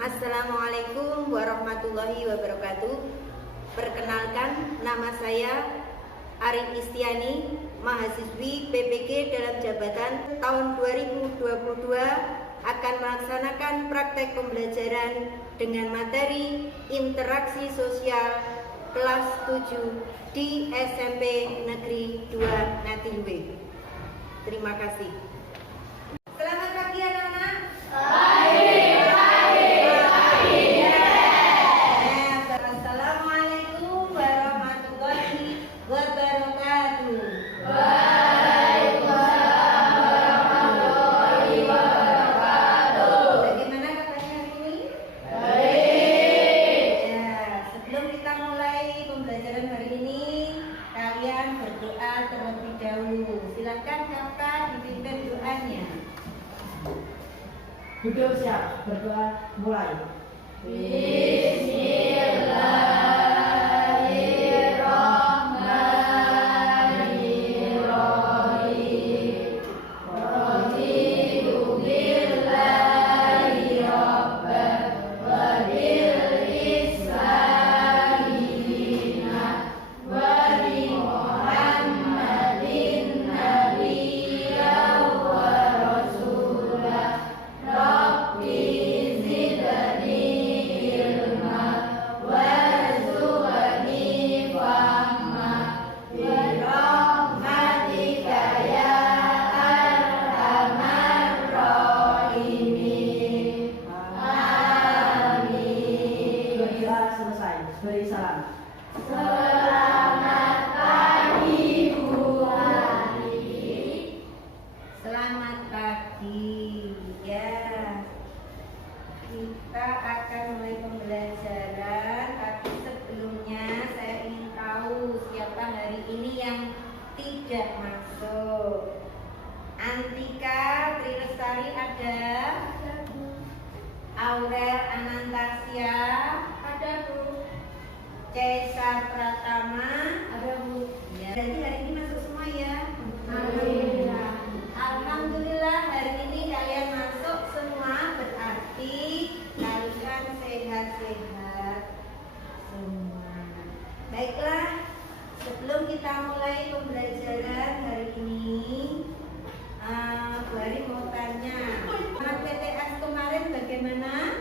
Assalamualaikum warahmatullahi wabarakatuh. Perkenalkan, nama saya Arin Istiani, mahasiswi PPG dalam jabatan tahun 2022 akan melaksanakan praktek pembelajaran dengan materi interaksi sosial kelas 7 di SMP Negeri 2 Ngatilwe. Terima kasih. Selamat pagi anak-anak. Assalamualaikum warahmatullahi wabarakatuh. Bagaimana kabarnya hari ini? Baik. Ya, sebelum kita mulai pembelajaran hari ini, kalian berdoa terlebih dahulu. Silakan kakak dipimpin doanya. Duduk siap, berdoa mulai. Selesai, beri salam. Selamat pagi Bu Ali. Selamat pagi. Ya, kita akan mulai pembelajaran. Tapi sebelumnya saya ingin tahu siapa hari ini yang tidak masuk. Antika, Tri Lestari ada. Aurel Anantasia ada Bu. Cesar Pratama ada Bu. Ya, jadi hari ini masuk semua ya. Alhamdulillah. Alhamdulillah hari ini kalian masuk semua, berarti kalian sehat-sehat semua. Baiklah, sebelum kita mulai pembelajaran hari ini, Bu Ari mau tanya, PTS kemarin bagaimana?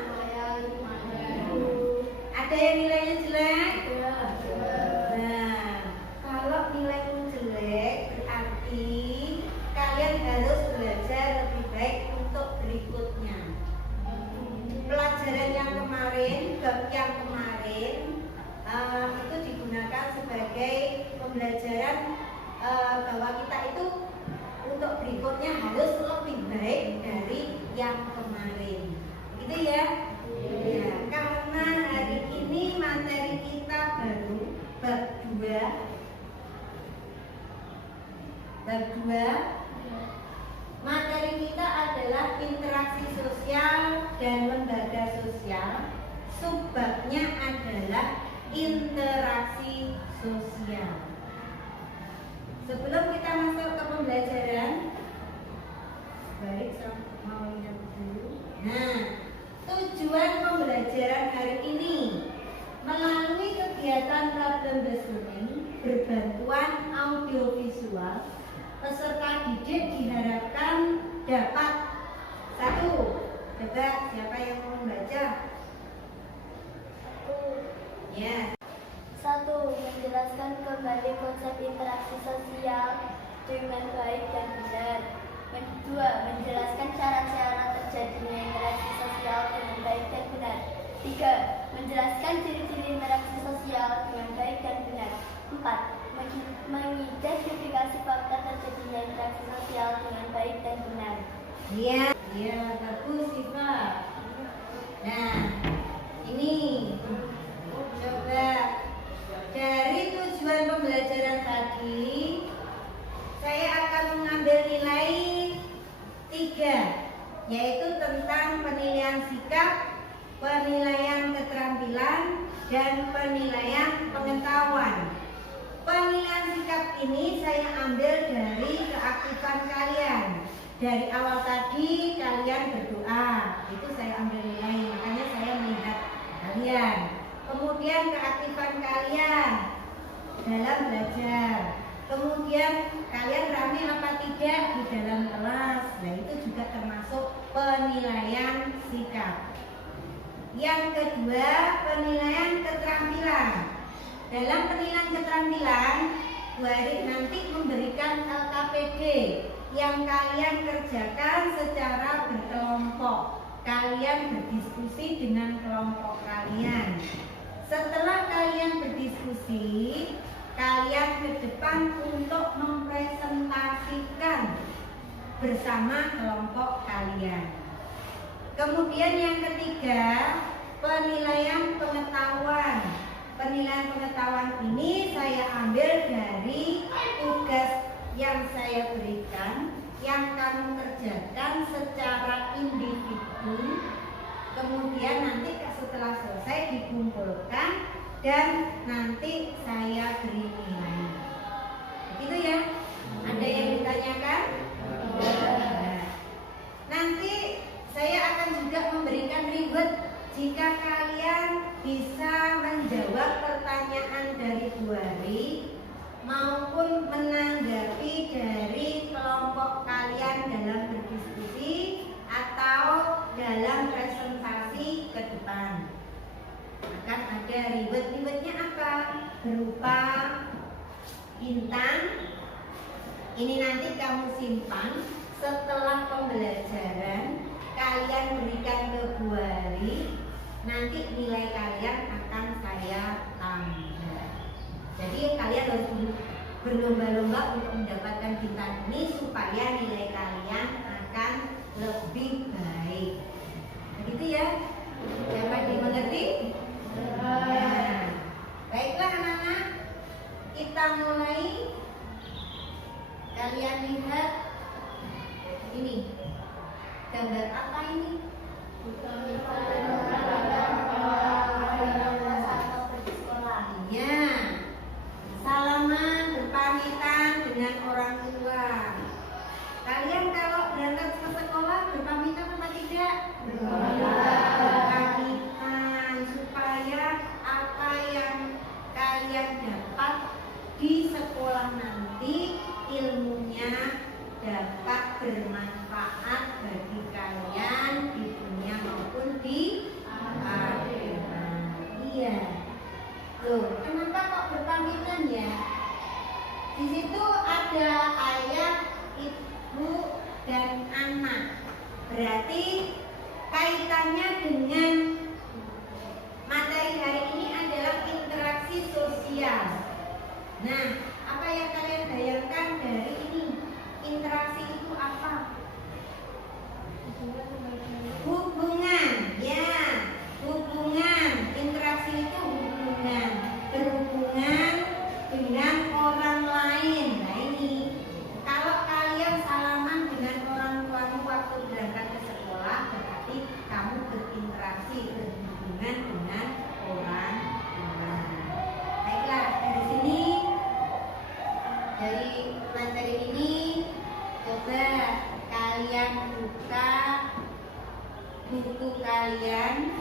Ada yang nilainya jelek? Nah, kalau nilaimu jelek berarti kalian harus belajar lebih baik untuk berikutnya. Pelajaran yang kemarin, bab yang kemarin itu digunakan sebagai pembelajaran bahwa kita itu untuk berikutnya harus lebih baik dari yang kemarin. Gitu ya? Ya, karena hari ini materi kita baru bab 2. Bab 2. Materi kita adalah interaksi sosial dan lembaga sosial. Subbabnya adalah interaksi sosial. Sebelum kita masuk ke pembelajaran, baik, saya mau lihat dulu. Nah, tujuan pembelajaran hari ini melalui kegiatan problem listening berbantuan audiovisual, peserta didik diharapkan dapat satu. Coba siapa yang mau membaca? Ya. 1. Menjelaskan kembali konsep interaksi sosial dengan baik dan benar. 2. Menjelaskan cara-cara terjadinya interaksi sosial dengan baik dan benar. 3. Menjelaskan ciri-ciri interaksi sosial dengan baik dan benar. 4. Mengidentifikasi fakta terjadinya interaksi sosial dengan baik dan benar. Iya, iya, bagus Siva. Nah, ini coba dari tujuan pembelajaran tadi, saya akan mengambil nilai 3, yaitu tentang penilaian sikap, penilaian keterampilan, dan penilaian pengetahuan. Penilaian sikap ini saya ambil dari keaktifan kalian. Dari awal tadi kalian berdoa, itu saya ambil nilai, makanya saya kalian. Kemudian keaktifan kalian dalam belajar. Kemudian kalian ramai apa tidak di dalam kelas. Nah, itu juga termasuk penilaian sikap. Yang kedua, penilaian keterampilan. Dalam penilaian keterampilan, Bu Ari nanti memberikan LKPD yang kalian kerjakan secara berkelompok. Kalian berdiskusi dengan kelompok kalian. Setelah kalian berdiskusi, kalian ke depan untuk mempresentasikan bersama kelompok kalian. Kemudian yang ketiga, penilaian pengetahuan. Penilaian pengetahuan ini saya ambil dari tugas yang saya berikan, yang kamu kerjakan secara individu. Kemudian nanti setelah selesai dikumpulkan dan nanti saya beri nilai. Begitu ya? Ada yang ditanyakan? Nah, nanti saya akan juga memberikan reward jika kalian bisa menjawab pertanyaan dari Bu Ari maupun menanggapi dari kelompok kalian dalam berdiskusi atau dalam presentasi ke depan. Akan ada reward-rewardnya apa? Berupa bintang. Ini nanti kamu simpan setelah pembelajaran. Kalian berikan ke Bu Ari, nanti nilai kalian akan saya tambah. Jadi kalian harus berlomba-lomba untuk mendapatkan bintang ini supaya nilai kalian akan lebih baik. Begitu ya? Dapat dimengerti? Nah, baiklah anak-anak, kita mulai. Kalian lihat ini. Gambar apa ini? Iya. Salaman, berpamitan dengan orang tua. Kalian kalau berangkat ke sekolah berpamitan apa tidak? Berpamitan supaya apa yang kalian dapat di sekolah nanti ilmunya dapat bermanfaat bagi kalian di dunia maupun di akhirat. Iya. Loh, kenapa kok berpamitan ya? Di situ ada ayah, ibu, dan anak. Berarti kaitannya dengan materi hari ini adalah interaksi sosial. Nah, apa yang kalian bayangkan dari ini? Interaksi itu apa? Hubungan, ya. Hubungan. Interaksi itu hubungan. Berhubungan dengan orang lain. Nah ini, kalau kalian salaman dengan orang tuamu waktu berangkat ke sekolah, berarti kamu berinteraksi, berhubungan dengan orang tua. Baiklah, dari sini, dari materi ini, coba kalian buka buku kalian,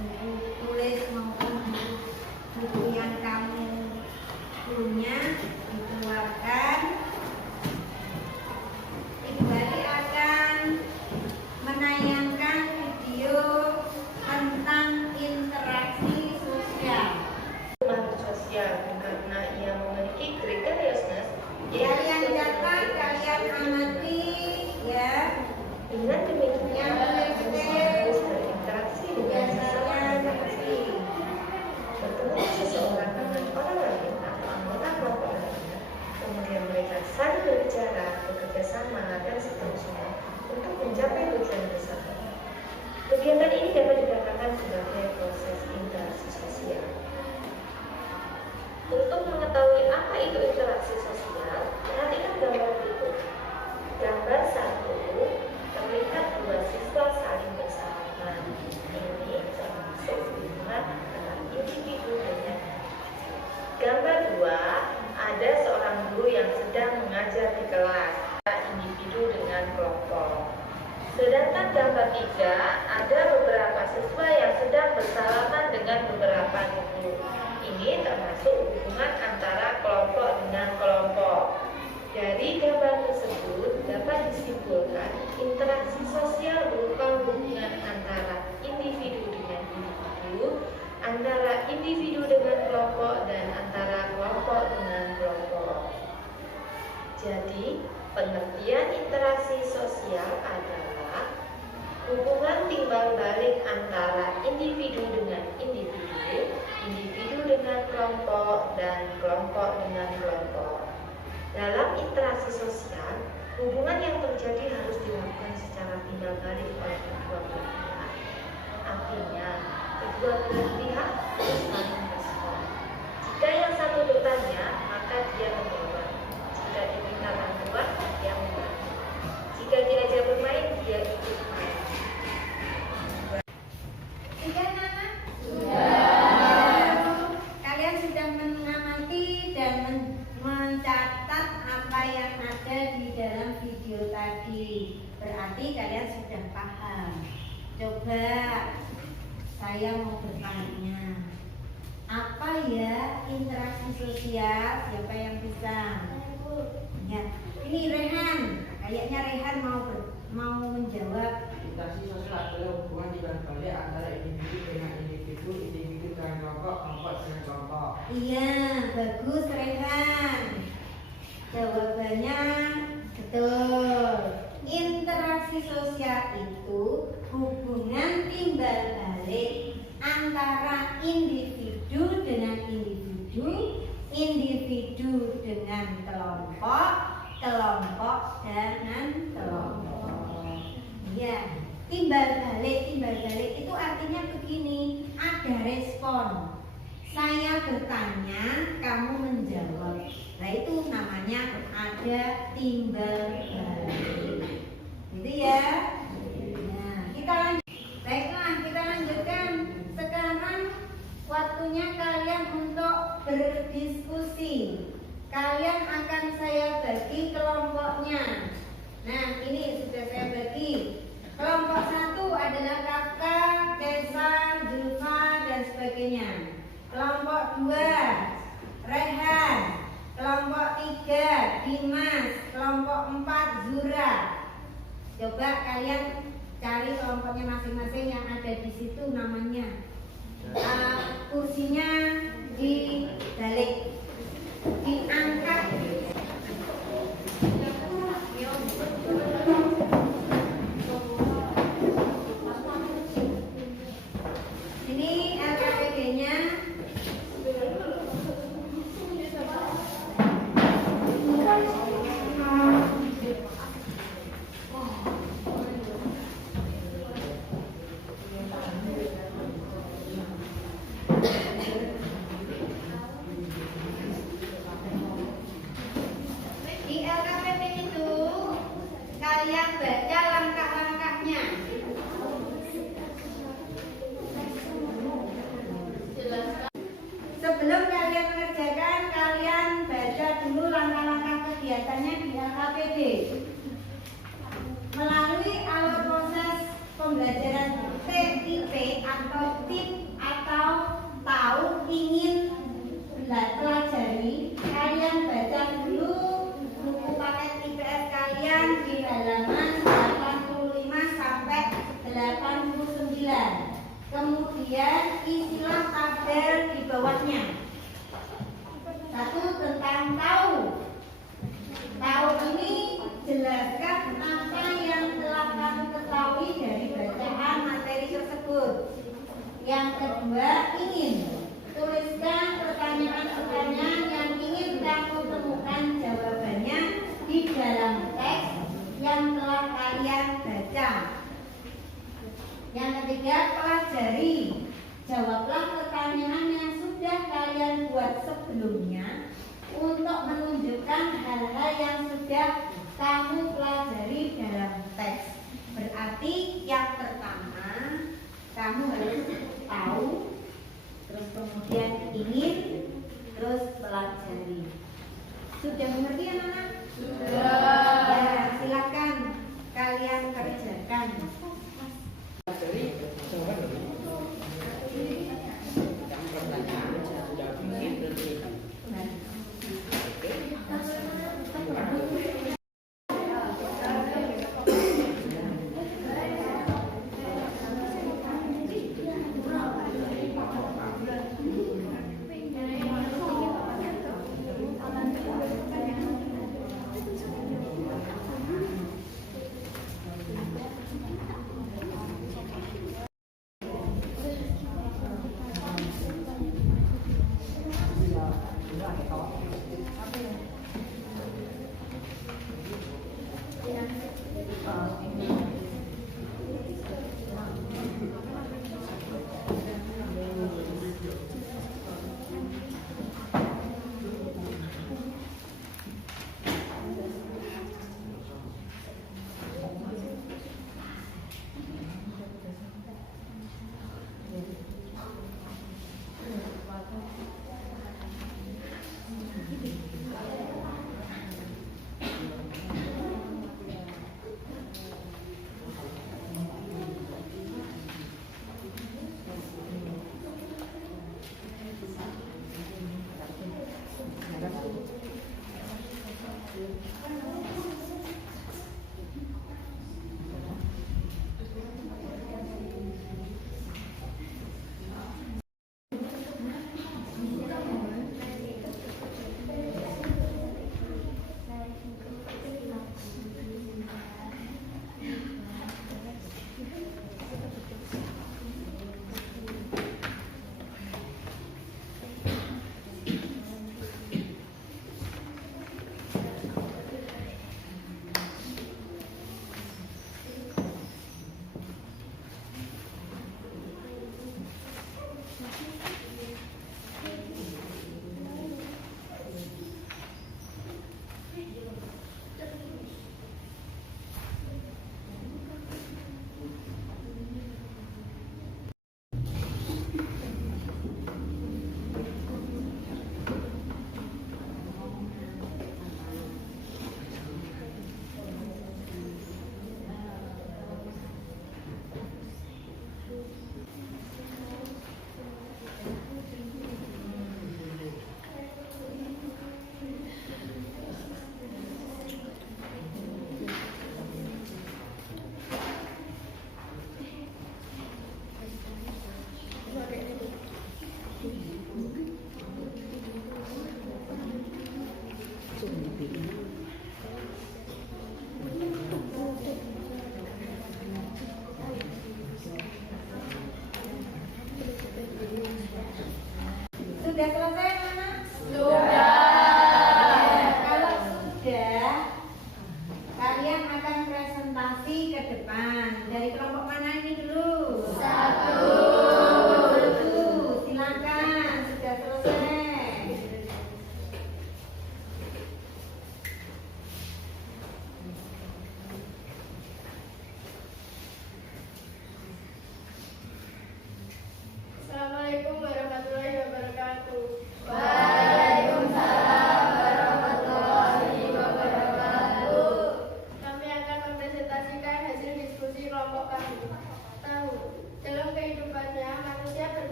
buku tulis maupun buku yang kamu punya, dikeluarkan. Ibu Ari akan menayangkan video tentang interaksi sosial. Makhluk sosial karena ia memiliki gregariousness. Kalian catat, kalian amati, ya. Dengan demikian, Yang benar-benar harus berinteraksi dengan sesama manusia. Bertemu seseorang dengan orang lain atau anggota kelompok lainnya, kemudian mereka saling berbicara, bekerja sama, dan seterusnya untuk mencapai tujuan bersama. Kegiatan ini dapat dikatakan sebagai proses interaksi sosial. Untuk mengetahui apa itu interaksi sosial, perhatikan gambar berikut. Gambar 1 terlihat dua siswa saling bersalaman. Ini termasuk hubungan antara individu dengan. Gambar 2 ada seorang guru yang sedang mengajar di kelas, individu dengan kelompok. Sedangkan gambar 3 ada beberapa siswa yang sedang bersalaman Jadi, pengertian interaksi sosial adalah hubungan timbal balik antara individu dengan individu, individu dengan kelompok, dan kelompok dengan kelompok. Dalam interaksi sosial, hubungan yang terjadi harus dilakukan secara timbal balik oleh kedua belah pihak. Artinya, kedua belah pihak harus saling respon. Jika yang satu bertanya, maka dia menjawab. Jika diminta bantuan, dia membantu. Jika diajak bermain, dia ikut main. Sudah, Nana? Sudah. Kalian sudah mengamati dan mencatat apa yang ada di dalam video tadi. Berarti kalian sudah paham. Coba saya mau bertanya. Apa ya interaksi sosial? Siapa yang bisa? Ya. Ini Rehan. Kayaknya Rehan mau menjawab. Interaksi sosial adalah hubungan timbal balik antara individu dengan individu, individu dengan kelompok, kelompok dengan kelompok. Iya, bagus Rehan. Jawabannya betul. Interaksi sosial itu hubungan timbal balik antara individu dengan individu, individu dengan kelompok, kelompok dengan kelompok. Ya, timbal balik itu artinya begini, ada respon. Saya bertanya, kamu menjawab. Nah itu namanya ada timbal balik. Gitu ya. Nah, kita lanjut. Baiklah, kita lanjutkan. Sekarang waktunya kalian untuk berdiskusi. Kalian akan saya bagi kelompoknya. Nah, ini sudah saya bagi. Kelompok 1 adalah Kakak, Desa, Zulfa, dan sebagainya. Kelompok 2 Rehan. Kelompok 3 Dimas. Kelompok 4 Zura. Coba kalian cari kelompoknya masing-masing yang ada di situ namanya. Kursinya dibalik, diangkat. Ini LKPD-nya. Di LKPD itu kalian baca langkah-langkahnya. Sebelum kalian mengerjakan, kalian baca dulu langkah-langkah kegiatannya di LKPD. Melalui alur proses pembelajaran TIP atau TIP atau tahu ingin pelajari, kalian baca dulu buku paket IPS kalian di halaman 85 sampai 89. Kemudian isilah tabel di bawahnya. 1 tentang tahu. Tahu ini jelaskan apa yang telah kamu ketahui dari bacaan materi tersebut. Yang kedua, ingin. Tuliskan pertanyaan-pertanyaan yang ingin kamu temukan jawabannya di dalam teks yang telah kalian baca. Yang ketiga, pelajari. Jawablah pertanyaan yang sudah kalian buat sebelumnya untuk menunjukkan hal-hal yang sudah kamu pelajari dalam teks. Berarti yang pertama, kamu harus tahu, terus kemudian ingin, terus pelajari. Sudah mengerti anak-anak? Sudah. Ya, silakan kalian kerjakan. Jadi jawaban yang pertanyaan sudah bikin berarti.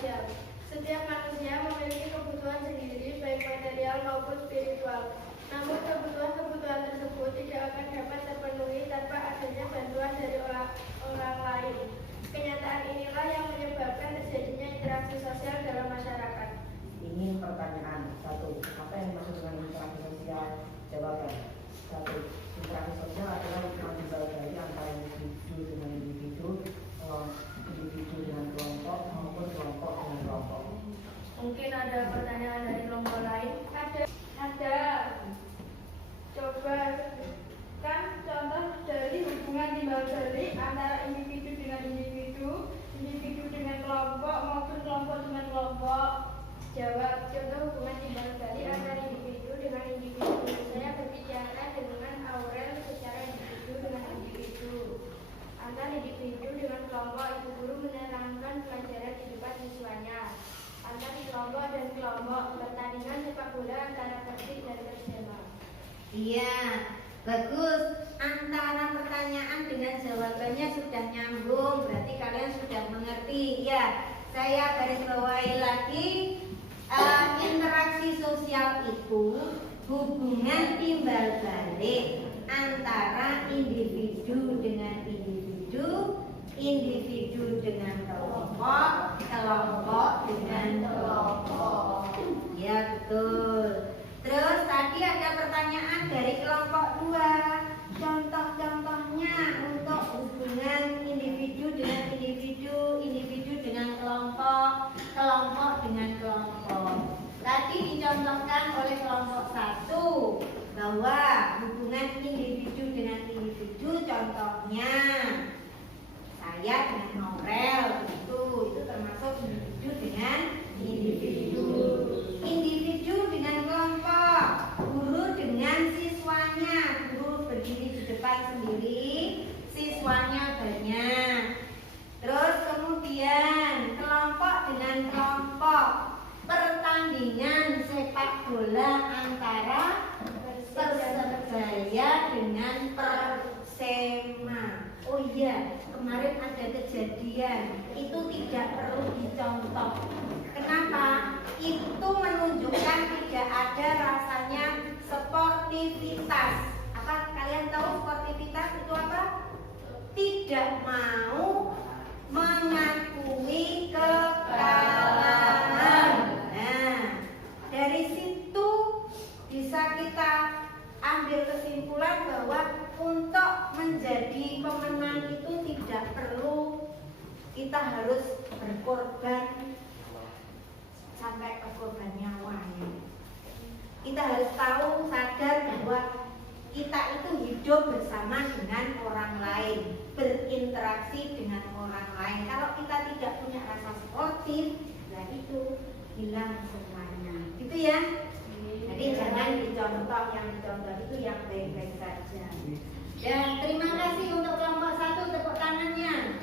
sosial. Setiap manusia memiliki kebutuhan sendiri, baik material maupun spiritual. Namun kebutuhan-kebutuhan tersebut tidak akan dapat terpenuhi tanpa adanya bantuan dari orang lain. Kenyataan inilah yang menyebabkan terjadinya interaksi sosial dalam masyarakat. Ini pertanyaan. 1. Apa yang dimaksud dengan interaksi sosial? Jawaban. 1. Interaksi sosial adalah hubungan timbal-balik antara individu dengan individu, individu dengan kelompok maupun kelompok dengan kelompok. Mungkin ada pertanyaan dari kelompok lain? Ada. Coba sebutkan contoh dari hubungan timbal balik antara individu dengan individu, individu dengan kelompok maupun kelompok dengan kelompok. Jawab. Contoh hubungan timbal balik antara individu dengan individu. Saya berbicara dengan Aurel secara individu dengan individu. Antar individu dengan kelompok, ibu guru menerangkan pelajaran di depan siswanya. Antar kelompok dan kelompok, pertandingan sepak bola antara Persib dan Persema. Iya, bagus. Antara pertanyaan dengan jawabannya sudah nyambung, berarti kalian sudah mengerti. Ya, saya garis bawahi lagi. Interaksi sosial itu hubungan timbal balik antara individu dengan individu, individu dengan kelompok, kelompok dengan kelompok. Ya, betul. Terus tadi ada pertanyaan dari kelompok 2. Contoh-contohnya untuk hubungan individu dengan individu, individu dengan kelompok, kelompok dengan kelompok. Tadi dicontohkan oleh kelompok 1 bahwa hubungan individu dengan individu contohnya saya dengan Aurel itu termasuk individu dengan individu. Individu dengan kelompok, guru dengan siswanya, guru berdiri di depan sendiri, siswanya banyak. Terus kemudian kelompok dengan kelompok, pertandingan sepak bola antara Persebaya dengan Persema. Oh iya, kemarin ada kejadian, itu tidak perlu dicontoh. Kenapa? Itu menunjukkan tidak ada rasanya sportivitas. Apa kalian tahu sportivitas itu apa? Tidak mau mengakui kekalahan. Nah, dari situ bisa kita ambil kesimpulan bahwa untuk menjadi pemenang itu tidak perlu kita harus berkorban sampai ke korban nyawanya. Kita harus tahu, sadar bahwa kita itu hidup bersama dengan orang lain, berinteraksi dengan orang lain. Kalau kita tidak punya rasa sportif, ya itu hilang semuanya. Gitu ya. Jadi jangan dicontoh, yang dicontoh itu yang baik-baik saja. Dan terima kasih untuk kelompok 1, tepuk tangannya.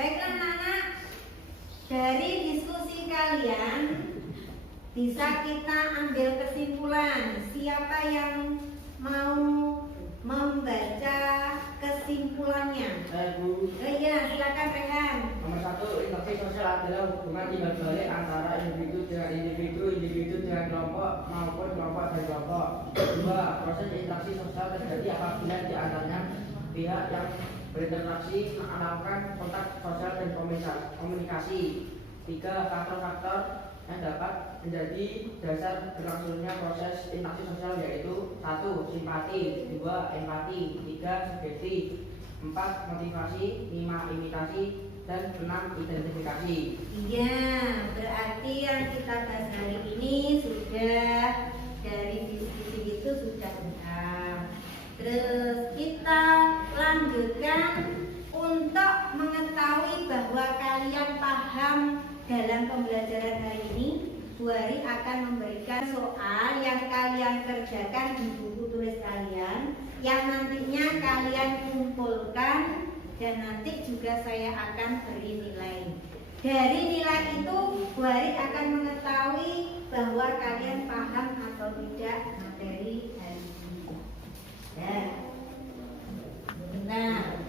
Baiklah anak-anak, dari diskusi kalian bisa kita ambil kesimpulan. Siapa yang mau membaca kesimpulannya? Bu. Iya, silakan Rehan. Nomor 1, interaksi sosial adalah hubungan timbal balik antara individu dengan individu, individu dengan kelompok maupun kelompok dengan kelompok. 2, proses interaksi sosial terjadi apabila di antaranya pihak yang berinteraksi melakukan kontak sosial dan komunikasi. 3, faktor-faktor yang dapat menjadi dasar berlangsungnya proses interaksi sosial yaitu 1, simpati, 2, empati, 3, subjektif, 4, motivasi, 5, imitasi, dan 6, identifikasi. Iya, berarti yang kita bahas hari ini sudah dari diskusi itu sudah paham. Terus kita lanjutkan untuk mengetahui bahwa kalian paham dalam pembelajaran hari ini. Bu Hari akan memberikan soal yang kalian kerjakan di buku tulis kalian, yang nantinya kalian kumpulkan dan nanti juga saya akan beri nilai. Dari nilai itu Bu Hari akan mengetahui bahwa kalian paham atau tidak materi hari ini. Ya. Nah,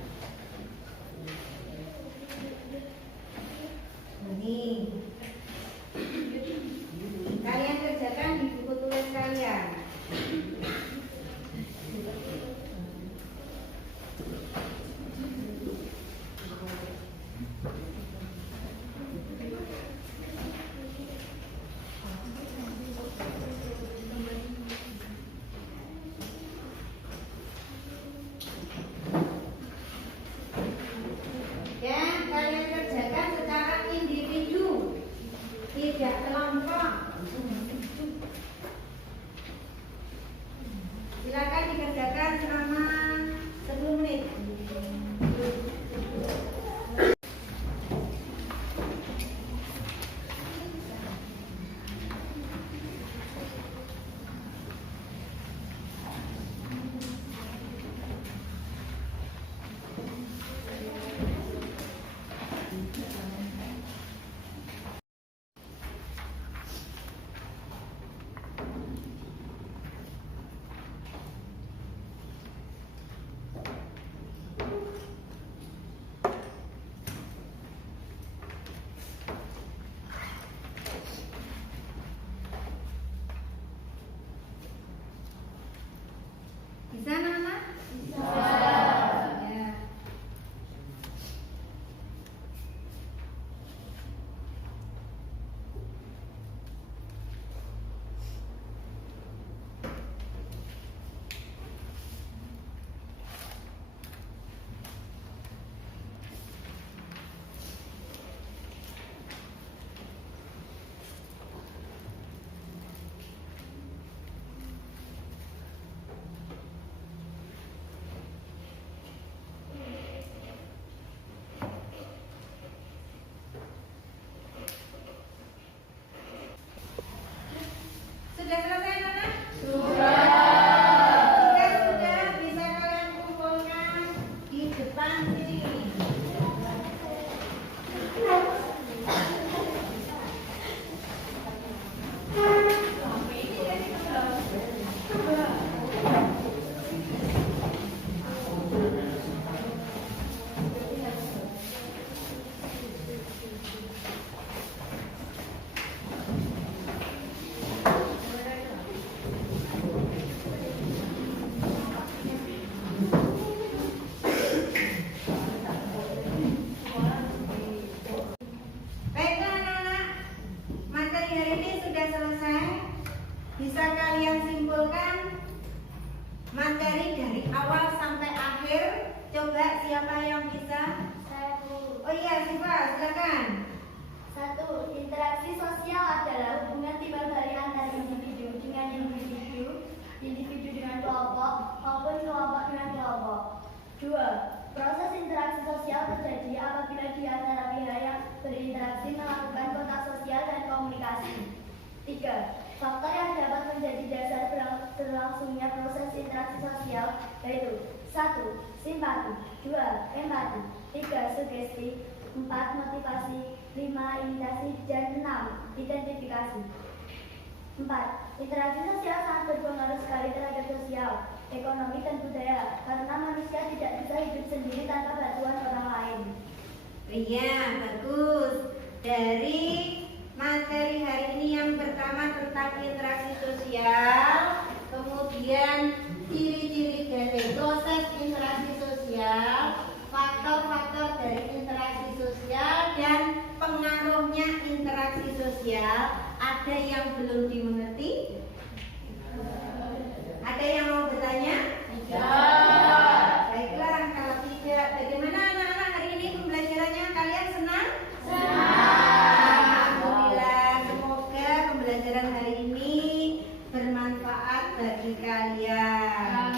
Coba siapa yang bisa? Saya Bu. Oh iya, Siva, silakan. 1. Interaksi sosial adalah hubungan timbal balik antara individu dengan individu, individu dengan kelompok, maupun kelompok dengan kelompok. 2. Proses interaksi sosial terjadi apabila di antara pihak yang berinteraksi melakukan kontak sosial dan komunikasi. 3. Faktor yang dapat menjadi dasar berlangsungnya proses interaksi sosial yaitu 1. Simpati, 2. Empati, 3. Sugesti, 4. Motivasi, 5. Imitasi, dan 6. Identifikasi. 4. Interaksi sosial sangat berpengaruh sekali terhadap sosial, ekonomi, dan budaya karena manusia tidak bisa hidup sendiri tanpa bantuan orang lain. Iya, bagus. Dari materi hari ini yang pertama tentang interaksi sosial, kemudian ciri-ciri dari proses interaksi sosial, faktor-faktor dari interaksi sosial, dan pengaruhnya interaksi sosial. Ada yang belum dimengerti? Ada yang mau bertanya? Baiklah, kalau tidak, bagaimana anak-anak hari ini pembelajarannya? Kalian senang? Alhamdulillah, semoga pembelajaran hari ini bermanfaat bagi kalian.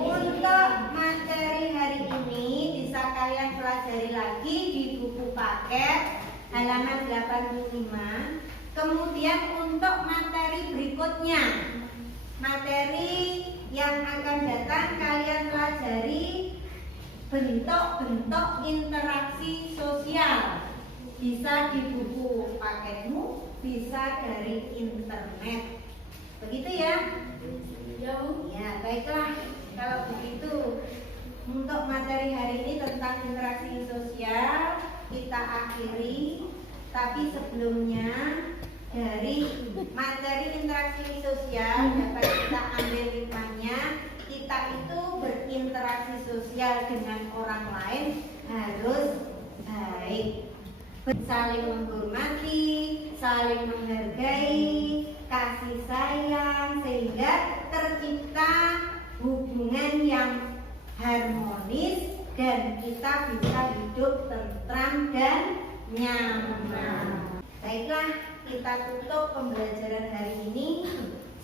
Untuk materi hari ini bisa kalian pelajari lagi di buku paket halaman 85. Kemudian untuk materi berikutnya, materi yang akan datang kalian pelajari bentuk-bentuk interaksi sosial. Bisa di buku paketmu, bisa dari internet. Begitu ya? Ya, baiklah. Kalau begitu, untuk materi hari ini tentang interaksi sosial kita akhiri. Tapi sebelumnya, dari materi interaksi sosial dapat kita ambil hikmahnya. Kita itu berinteraksi sosial dengan orang lain harus baik, saling menghormati, saling menghargai, kasih sayang, sehingga tercipta hubungan yang harmonis dan kita bisa hidup tentram dan nyaman. Baiklah, kita tutup pembelajaran hari ini.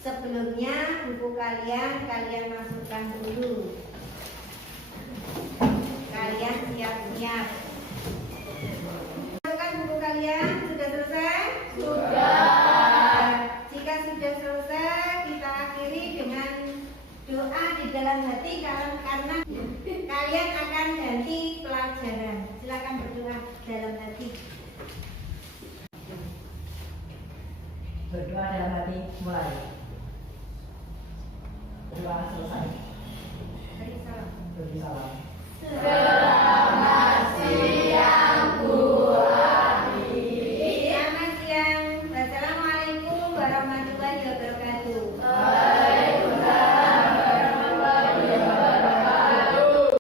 Sebelumnya buku kalian masukkan dulu. Kalian siap-siap. Masukkan buku kalian. Sudah selesai? Sudah. Jika sudah selesai, kita akhiri dengan doa di dalam hati karena kalian akan ganti pelajaran. Silakan berdoa dalam hati. Berdoa dalam hati, mulai. Berdoa selesai. Beri salam. Beri salam.